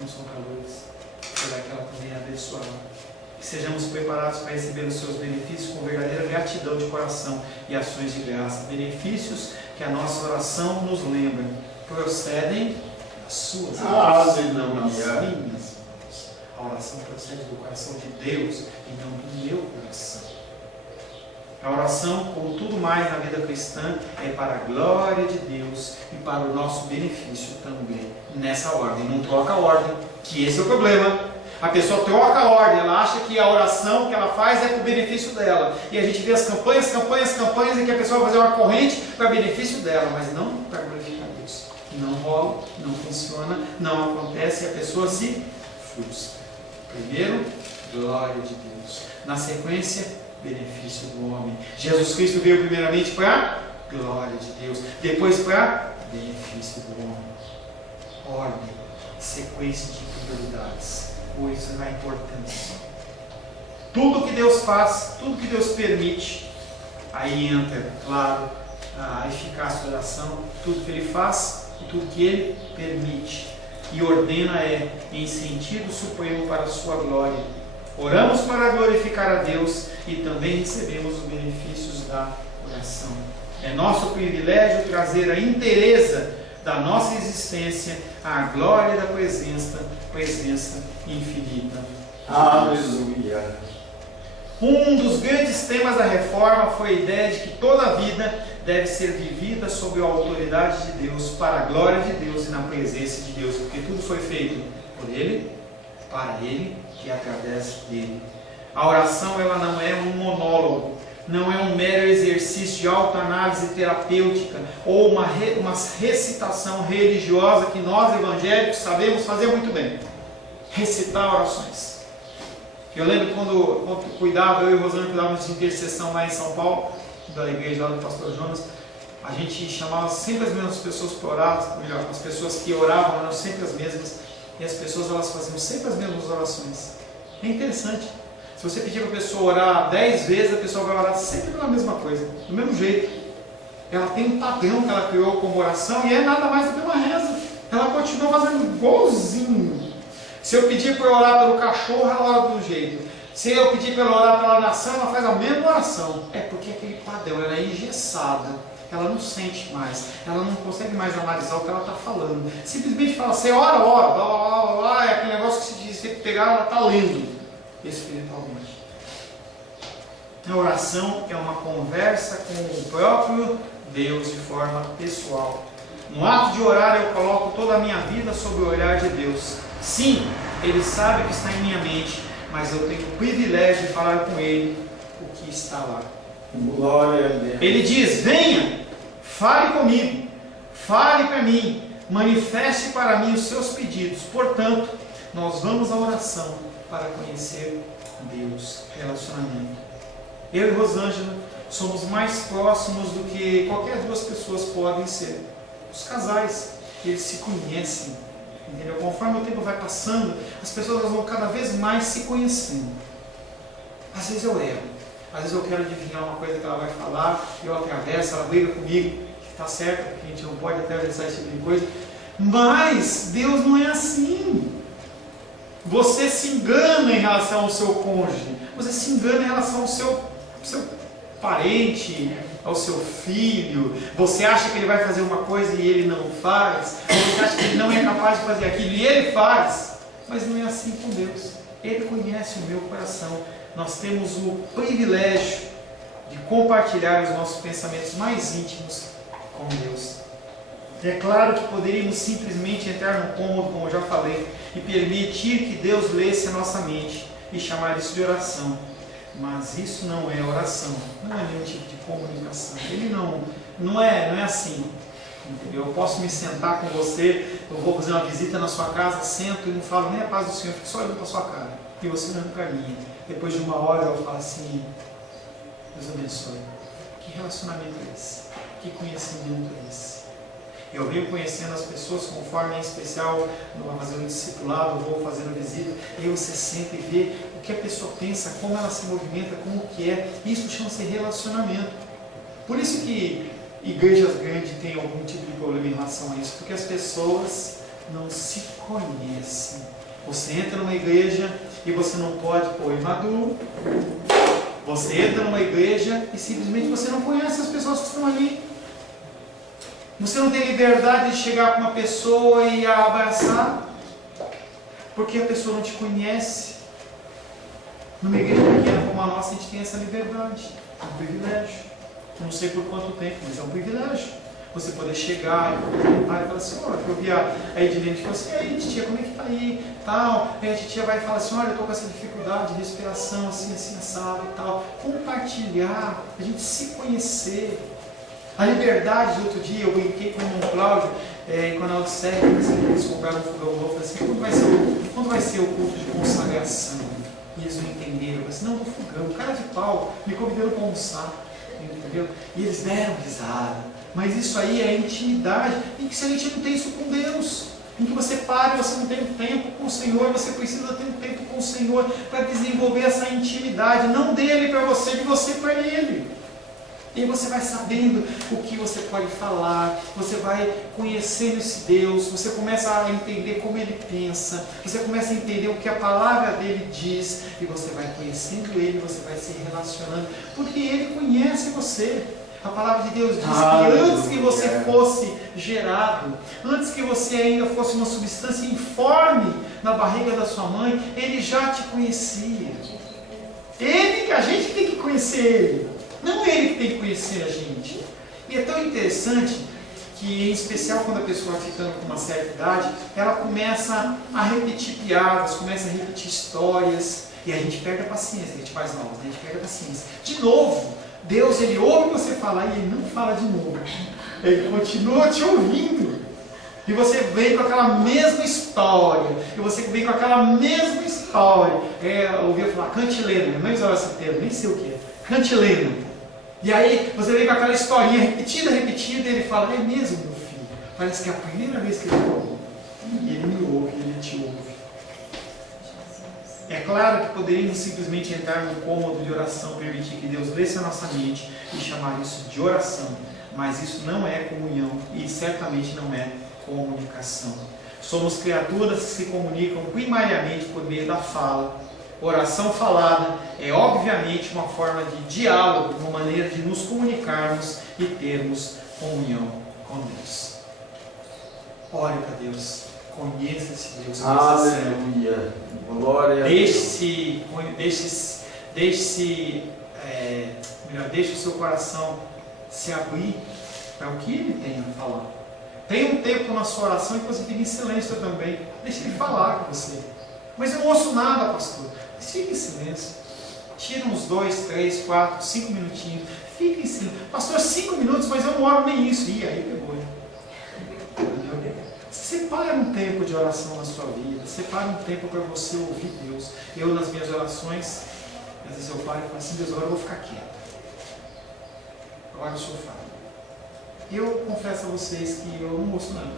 não são para Lourdes. Será que ela também é abençoada? Que sejamos preparados para receber os seus benefícios com verdadeira gratidão de coração e ações de graça. Benefícios que a nossa oração nos lembra, procedem das suas mãos, não das minhas mãos. A oração procede do coração de Deus e não do meu coração. A oração, como tudo mais na vida cristã, é para a glória de Deus e para o nosso benefício também. Nessa ordem, não troca a ordem, que esse é o problema. A pessoa troca a ordem, ela acha que a oração que ela faz é para o benefício dela. E a gente vê as campanhas, e que a pessoa vai fazer uma corrente para benefício dela, mas não para glorificar Deus. Não rola, não funciona, não acontece e a pessoa se frustra. Primeiro, glória de Deus. Na sequência, benefício do homem. Jesus Cristo veio primeiramente para glória de Deus, depois para benefício do homem. Ordem, sequência de prioridades. Coisa na importância. Tudo que Deus faz, tudo que Deus permite, aí entra, claro, a eficácia da oração. Tudo que Ele faz e tudo que Ele permite e ordena é em sentido supremo para a sua glória. Oramos para glorificar a Deus e também recebemos os benefícios da oração. É nosso privilégio trazer a inteireza da nossa existência à glória da presença infinita. Aleluia. Um dos grandes temas da reforma foi a ideia de que toda a vida deve ser vivida sob a autoridade de Deus, para a glória de Deus e na presença de Deus, porque tudo foi feito por Ele, para Ele e através dele. A oração, ela não é um monólogo, não é um mero exercício de autoanálise terapêutica ou uma recitação religiosa que nós evangélicos sabemos fazer muito bem. Recitar orações. Eu lembro quando eu e Rosana cuidávamos de intercessão lá em São Paulo, da igreja lá do pastor Jonas, a gente chamava sempre as mesmas pessoas para orar, melhor, as pessoas que oravam eram sempre as mesmas, e as pessoas elas faziam sempre as mesmas orações. É interessante. Se você pedir para a pessoa orar 10 vezes, a pessoa vai orar sempre pela mesma coisa, do mesmo jeito. Ela tem um padrão que ela criou como oração e é nada mais do que uma reza. Ela continua fazendo igualzinho. Se eu pedir para orar pelo cachorro, ela ora do jeito. Se eu pedir para ela orar pela nação, ela faz a mesma oração. É porque aquele padrão, ela é engessada. Ela não sente mais. Ela não consegue mais analisar o que ela está falando. Simplesmente fala, você ora, blá, blá, blá, blá, é aquele negócio que se diz, você pegar, ela está lendo espiritualmente. A oração é uma conversa com o próprio Deus de forma pessoal. No ato de orar, eu coloco toda a minha vida sob o olhar de Deus. Sim, Ele sabe o que está em minha mente, mas eu tenho o privilégio de falar com Ele o que está lá. Glória a Deus. Ele diz, venha, fale comigo, fale para mim, manifeste para mim os seus pedidos. Portanto, nós vamos à oração para conhecer Deus, relacionamento. Eu e Rosângela somos mais próximos do que qualquer duas pessoas podem ser. Os casais, eles se conhecem, entendeu? Conforme o tempo vai passando, as pessoas vão cada vez mais se conhecendo. Às vezes eu erro, às vezes eu quero adivinhar uma coisa que ela vai falar, eu atravesso, ela briga comigo, que está certo, que a gente não pode atravessar esse tipo de coisa. Mas Deus não é assim. Você se engana em relação ao seu cônjuge, você se engana em relação ao seu parente, ao seu filho. Você acha que ele vai fazer uma coisa e ele não faz, você acha que ele não é capaz de fazer aquilo e ele faz, mas não é assim com Deus. Ele conhece o meu coração. Nós temos o privilégio de compartilhar os nossos pensamentos mais íntimos com Deus. É claro que poderíamos simplesmente entrar no cômodo, como eu já falei, e permitir que Deus lesse a nossa mente e chamar isso de oração. Mas isso não é oração, não é nenhum tipo de comunicação. Ele não é assim. Entendeu? Eu posso me sentar com você, eu vou fazer uma visita na sua casa, sento e não falo nem a paz do Senhor, fico só olhando para a sua cara. E você olhando para mim. Depois de uma hora eu falo assim, Deus abençoe. Que relacionamento é esse? Que conhecimento é esse? Eu venho conhecendo as pessoas conforme, em especial, no fazer um discipulado, vou fazendo visita, e aí você senta e vê o que a pessoa pensa, como ela se movimenta, como que é. Isso chama-se relacionamento. Por isso que igrejas grandes têm algum tipo de problema em relação a isso, porque as pessoas não se conhecem. Você entra numa igreja e você não pode pôr imaduro. Você entra numa igreja e simplesmente você não conhece as pessoas que estão ali. Você não tem liberdade de chegar para uma pessoa e a abraçar, porque a pessoa não te conhece. Numa igreja pequena como a nossa, a gente tem essa liberdade. É um privilégio. Não sei por quanto tempo, mas é um privilégio. Você poder chegar e falar assim, olha, eu vi a Edilene e falou assim, ei titia, como é que tá aí? Tal. Aí a titia vai falar assim, olha, eu estou com essa dificuldade de respiração, assim, assado e tal. Compartilhar, a gente se conhecer. A liberdade, outro dia eu brinquei com o irmão Cláudio, quando ela disse, eles compraram um fogão novo, eu falei assim, quando vai ser o culto de consagração? E eles não entenderam, eu falei assim, não, no fogão, cara de pau, me convidaram para almoçar, entendeu? E eles deram risada, mas isso aí é intimidade, e que se a gente não tem isso com Deus, em que você para e você não tem tempo com o Senhor, você precisa ter um tempo com o Senhor para desenvolver essa intimidade, não dele para você, de você para ele. E você vai sabendo o que você pode falar, você vai conhecendo esse Deus, você começa a entender como Ele pensa, você começa a entender o que a palavra dele diz, e você vai conhecendo Ele, você vai se relacionando, porque Ele conhece você. A palavra de Deus diz que antes que você fosse gerado, antes que você ainda fosse uma substância informe na barriga da sua mãe, Ele já te conhecia. A gente tem que conhecer Ele. Não é Ele que tem que conhecer a gente. E é tão interessante que, em especial quando a pessoa vai ficando com uma certa idade, ela começa a repetir piadas, começa a repetir histórias, e a gente perde a paciência, a gente faz novos, a gente perde a paciência. De novo, Deus, Ele ouve você falar e Ele não fala de novo. Ele continua te ouvindo. E você vem com aquela mesma história. E você vem com aquela mesma história. Eu ouvia falar cantilena, eu nem usava esse termo, nem sei o que é. Cantilena. E aí você vem com aquela historinha repetida, e ele fala, é mesmo, meu filho? Parece que é a primeira vez que ele falou. E ele me ouve, ele te ouve. É claro que poderíamos simplesmente entrar no cômodo de oração, permitir que Deus lesse a nossa mente e chamar isso de oração. Mas isso não é comunhão e certamente não é comunicação. Somos criaturas que se comunicam primariamente por meio da fala. Oração falada é obviamente uma forma de diálogo, uma maneira de nos comunicarmos e termos comunhão com Deus. Ore para Deus, conheça esse Deus. Aleluia, glória a Deus. Deixe o seu coração se abrir para o que Ele tem a falar. Tenha um tempo na sua oração e você fique em silêncio também. Deixe Ele falar com você. Mas eu não ouço nada, pastor. Fique em silêncio. Tira uns 2, 3, 4, 5 minutinhos. Fique em silêncio. Pastor, 5 minutos, mas eu não oro nem isso. Ih, aí pegou. Separe Separe um tempo de oração na sua vida. Separe um tempo para você ouvir Deus. Eu, nas minhas orações, às vezes eu paro e falo assim, Deus, agora eu vou ficar quieto. Agora o Senhor fala. Eu confesso a vocês que eu não ouço nada.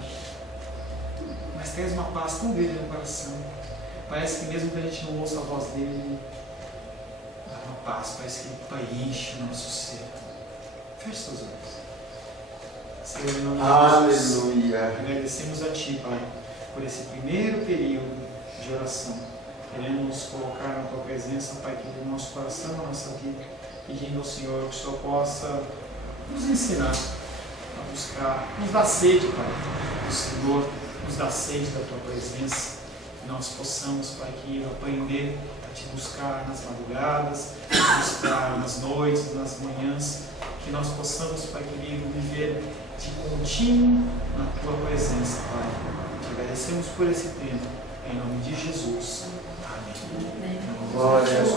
Mas traz uma paz tão grande no coração. Parece que mesmo que a gente não ouça a voz dele, dá uma paz, parece que ele preenche o nosso ser. Feche seus olhos. Senhor, em nome de Jesus, Aleluia. agradecemos a Ti, Pai, por esse primeiro período de oração. Queremos nos colocar na Tua presença, Pai, querido, no nosso coração, na nossa vida, pedindo ao Senhor que o Senhor possa nos ensinar a buscar, nos dar sede, Pai, do Senhor, nos dar sede da Tua presença, que nós possamos, Pai, querido, aprender a Te buscar nas madrugadas, a buscar nas noites, nas manhãs, que nós possamos, Pai querido, viver de contínuo na Tua presença, Pai. Te agradecemos por esse tempo, em nome de Jesus. Amém. Glória a Deus.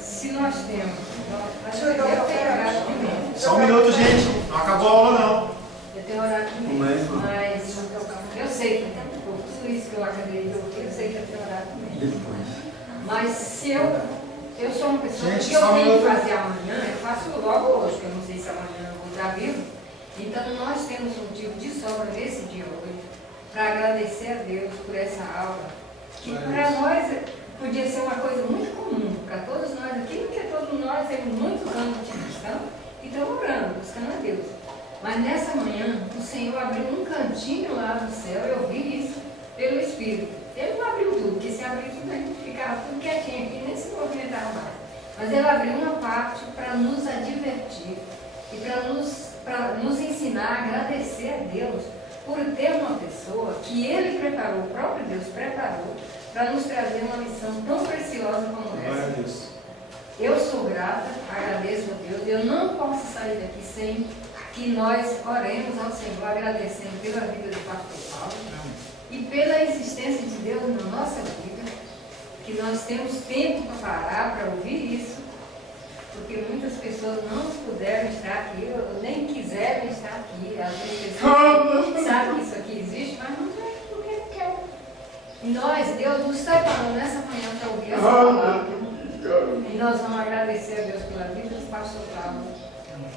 Se nós temos... Eu tenho orado primeiro. Só um minuto, gente. Não acabou a aula, não. Eu tenho orado primeiro, mas eu sei que por tudo isso que eu acabei de ouvir, eu sei que eu tenho orado primeiro. Mas se eu sou uma pessoa que eu tenho que fazer amanhã, eu faço logo hoje, porque eu não sei se amanhã eu vou estar vivo. Então nós temos um motivo de sobra nesse dia hoje para agradecer a Deus por essa aula, que para nós podia ser uma coisa muito comum, para todos nós aqui, porque todos nós temos muitos anos de cristão e estamos orando, buscando a Deus. Mas nessa manhã o Senhor abriu um cantinho lá no céu, eu vi isso pelo Espírito. Ele não abriu tudo, porque se abrir tudo a gente ficava tudo quietinho aqui, nem se movimentava mais. Mas ele abriu uma parte para nos advertir e para nos ensinar a agradecer a Deus por ter uma pessoa que ele preparou, o próprio Deus preparou, para nos trazer uma lição tão preciosa como essa. Eu sou grata, agradeço a Deus, eu não posso sair daqui sem que nós oremos ao Senhor, agradecendo pela vida do pastor Paulo e pela existência de Deus na nossa vida, que nós temos tempo para parar, para ouvir isso, porque muitas pessoas não puderam estar aqui, ou nem quiseram estar aqui. Às vezes pessoas sabem que isso aqui existe, mas não quer porque não quer. E nós, Deus nos preparou nessa manhã para ouvir essa palavra. E nós vamos agradecer a Deus pela vida do pastor Paulo.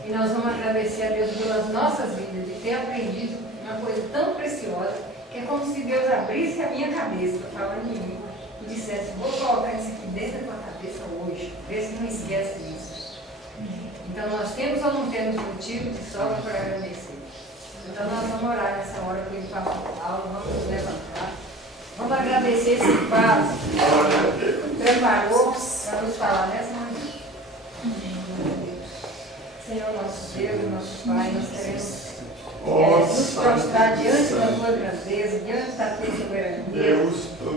E nós vamos agradecer a Deus pelas nossas vidas, de ter aprendido uma coisa tão preciosa, que é como se Deus abrisse a minha cabeça, falando em mim, e dissesse, vou colocar isso aqui dentro da tua cabeça hoje, vê se não esquece isso. Então nós temos ou não temos motivo de sobra para agradecer. Então nós vamos orar nessa hora que ele fala Paulo, vamos nos levantar. Vamos agradecer esse Pai que preparou para nos falar nessa manhã. Senhor nosso Deus, nosso Pai, nós queremos nos prostrar diante da tua grandeza, diante da tua soberania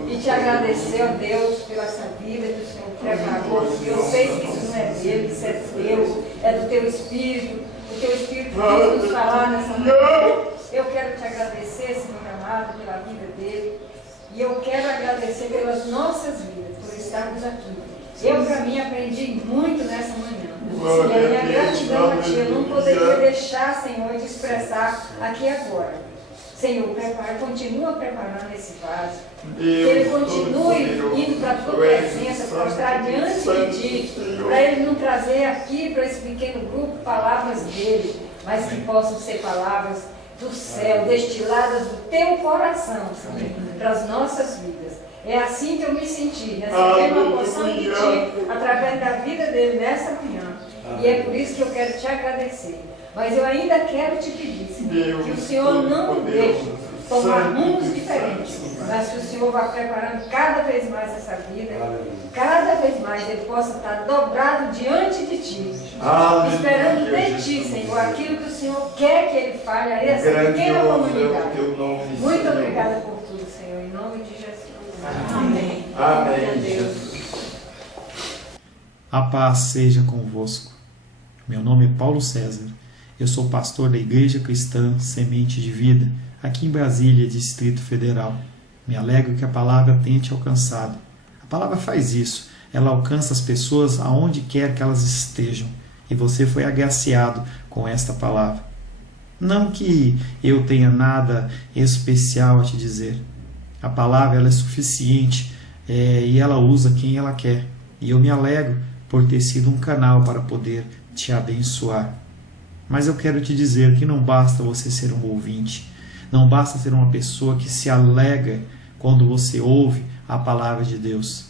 e te agradecer, ó Deus, pela essa vida que o Senhor preparou. Eu sei que isso não é dele, isso é teu, é do teu Espírito. O teu Espírito quis nos falar nessa manhã. Eu quero te agradecer, Senhor amado, pela vida dele. E eu quero agradecer pelas nossas vidas, por estarmos aqui. Eu, para mim, aprendi muito nessa manhã. E a minha gratidão a Ti, eu não poderia deixar, Senhor, de expressar aqui agora. Senhor, continua preparando esse vaso. Que ele continue indo para a Tua presença, prostrar diante de Ti, para Ele não trazer aqui, para esse pequeno grupo, palavras dele, mas que possam ser palavras do céu, destiladas do Teu coração, Senhor, para as nossas vidas. É assim que eu me senti, recebendo uma porção de Ti, através da vida dele nessa manhã. E é por isso que eu quero Te agradecer. Mas eu ainda quero Te pedir, Senhor, que o Senhor não me deixe tomar rumos diferentes, mas que o Senhor vá preparando cada vez mais essa vida, cada vez mais Ele possa estar dobrado diante de Ti, esperando de Ti, Senhor, aquilo que o Senhor quer que Ele fale a essa pequena comunidade. Muito obrigada por tudo, Senhor, em nome de Jesus. Amém. Amém. Deus. A paz seja convosco. Meu nome é Paulo César. Eu sou pastor da Igreja Cristã Semente de Vida, aqui em Brasília, Distrito Federal. Me alegro que a palavra tenha te alcançado. A palavra faz isso. Ela alcança as pessoas aonde quer que elas estejam. e você foi agraciado com esta palavra. Não que eu tenha nada especial a te dizer. A palavra ela é suficiente e ela usa quem ela quer. E eu me alegro por ter sido um canal para poder te abençoar. Mas eu quero te dizer que não basta você ser um ouvinte. Não basta ser uma pessoa que se alegra quando você ouve a palavra de Deus.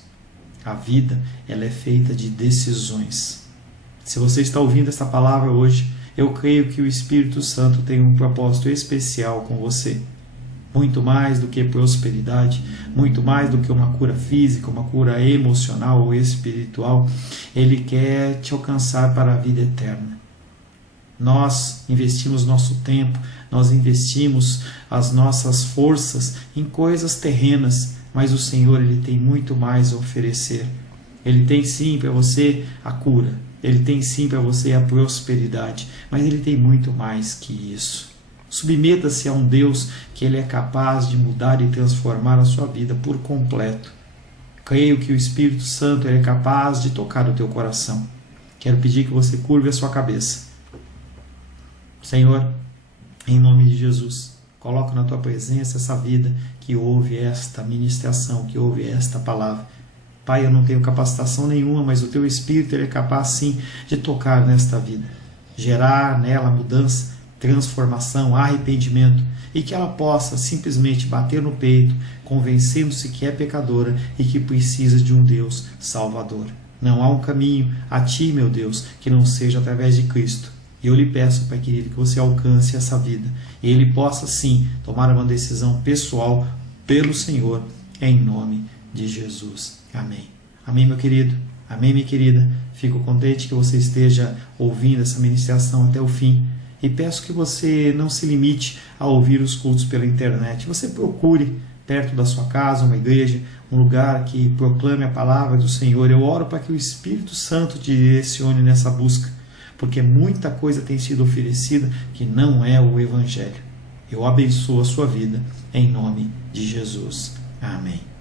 A vida ela é feita de decisões. Se você está ouvindo essa palavra hoje, eu creio que o Espírito Santo tem um propósito especial com você. Muito mais do que prosperidade, muito mais do que uma cura física, uma cura emocional ou espiritual, Ele quer te alcançar para a vida eterna. Nós investimos nosso tempo, nós investimos as nossas forças em coisas terrenas, mas o Senhor Ele tem muito mais a oferecer. Ele tem sim para você a cura, Ele tem sim para você a prosperidade, mas Ele tem muito mais que isso. Submeta-se a um Deus que Ele é capaz de mudar e transformar a sua vida por completo. Creio que o Espírito Santo Ele é capaz de tocar o teu coração. Quero pedir que você curve a sua cabeça. Senhor, em nome de Jesus, coloco na tua presença essa vida que ouve esta ministração, que ouve esta palavra. Pai, eu não tenho capacitação nenhuma, mas o teu Espírito Ele é capaz sim de tocar nesta vida, gerar nela mudança, transformação, arrependimento, e que ela possa simplesmente bater no peito, convencendo-se que é pecadora e que precisa de um Deus salvador. Não há um caminho a ti, meu Deus, que não seja através de Cristo. E eu lhe peço, Pai querido, que você alcance essa vida e ele possa sim tomar uma decisão pessoal pelo Senhor, em nome de Jesus. Amém. Amém, meu querido. Amém, minha querida. Fico contente que você esteja ouvindo essa ministração até o fim. E peço que você não se limite a ouvir os cultos pela internet. Você procure perto da sua casa uma igreja, um lugar que proclame a palavra do Senhor. Eu oro para que o Espírito Santo te direcione nessa busca, porque muita coisa tem sido oferecida que não é o Evangelho. Eu abençoo a sua vida em nome de Jesus. Amém.